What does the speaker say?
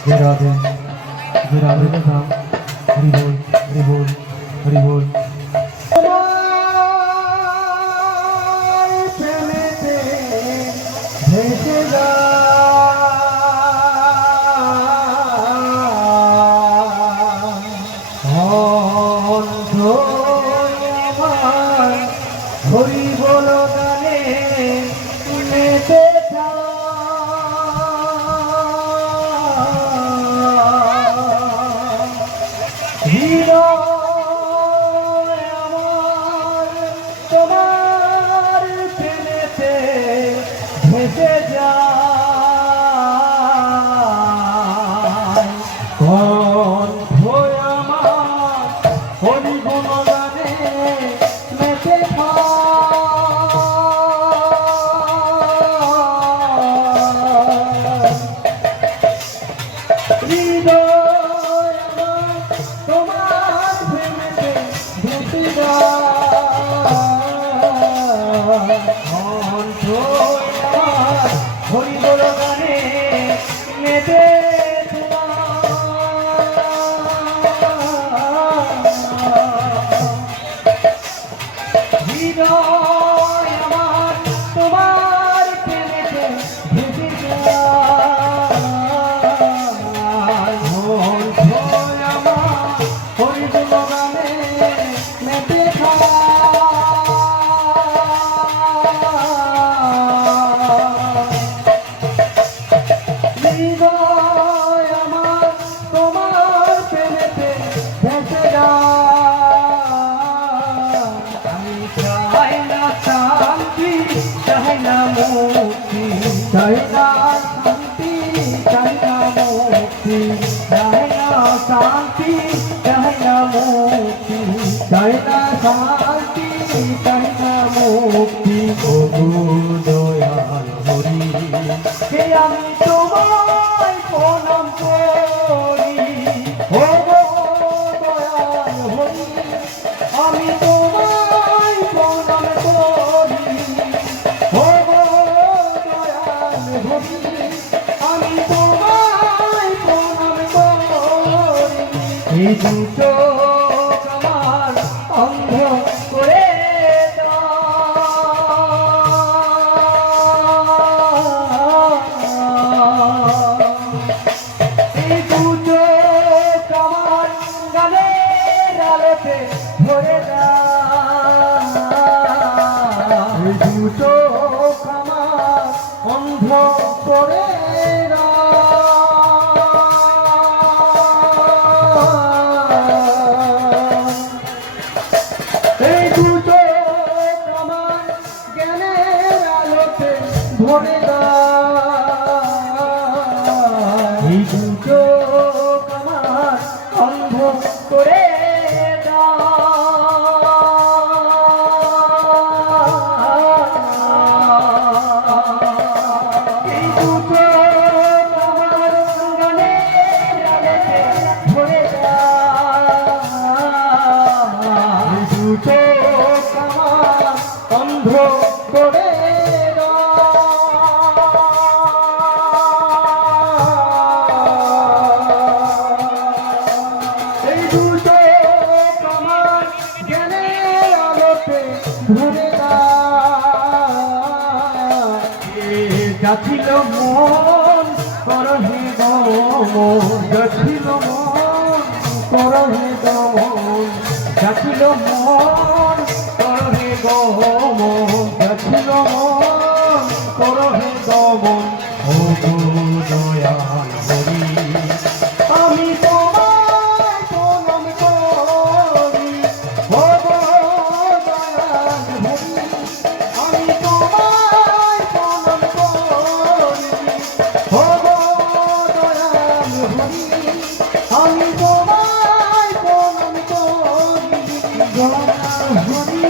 जय राधे धाम। हरि बोल हरि बोल हरि बोल। হরি বল গানে মেতে হৃদয় আমার তোমার প্রেমেতে ভেসে যায়। কণ্ঠ আমার হরি বল গানে মেতে হৃদয় আমার তোমার প্রেমেতে ভেসে যায়। কণ্ঠ আমার হরি বল গানে মেতে হৃদয় আমার তোমার প্রেমেতে ভেসে যায়। কণ্ঠ আমার হরি বল গানে মেতে হৃদয় আমার তোমার প্রেমেতে ভেসে যায়। আমি চাই না শান্তি, চাই না মুক্তি, চাই না শান্তি, চাই না মুক্তি, চাই না শান্তি, চাই না মুক্তি, চাই না শান্তি, চাই না মুক্তি। ও দয়াল হরি, হে আমি তোমায় প্রণাম করি। ও দয়াল হরি, আমি তোমায় প্রণাম করি। ও দয়াল হরি, আমি তোমায় প্রণাম করি। এই দুটো আমার অন্ধ করে এই দুটো আমার গানের আলোতে ভরে দাও। এই দুটো আমার অন্ধ করে এই দুটো আমার জ্ঞানের আলোতে ভরে দাও। এই দুটো আমার অন্ধ করে এই দুটো আমার জ্ঞানের আলোতে ভরে দাও। এই দুটো আমার অন্ধ করে এই দুটো আমার জ্ঞানের আলোতে ভরে যাচ্ছিল মন করহে গমন, যাচ্ছিল মন করহে গমন, যাচ্ছিল মন করহে গমন, যাচ্ছিল মন করহে গমন। ও দয়াল হরি, আমি তোমায় প্রণাম করি। ও দয়াল হরি, আমি তোমায় প্রণাম করি। ও দয়াল হরি, আমি তোমায় প্রণাম করি। দয়াল হরি।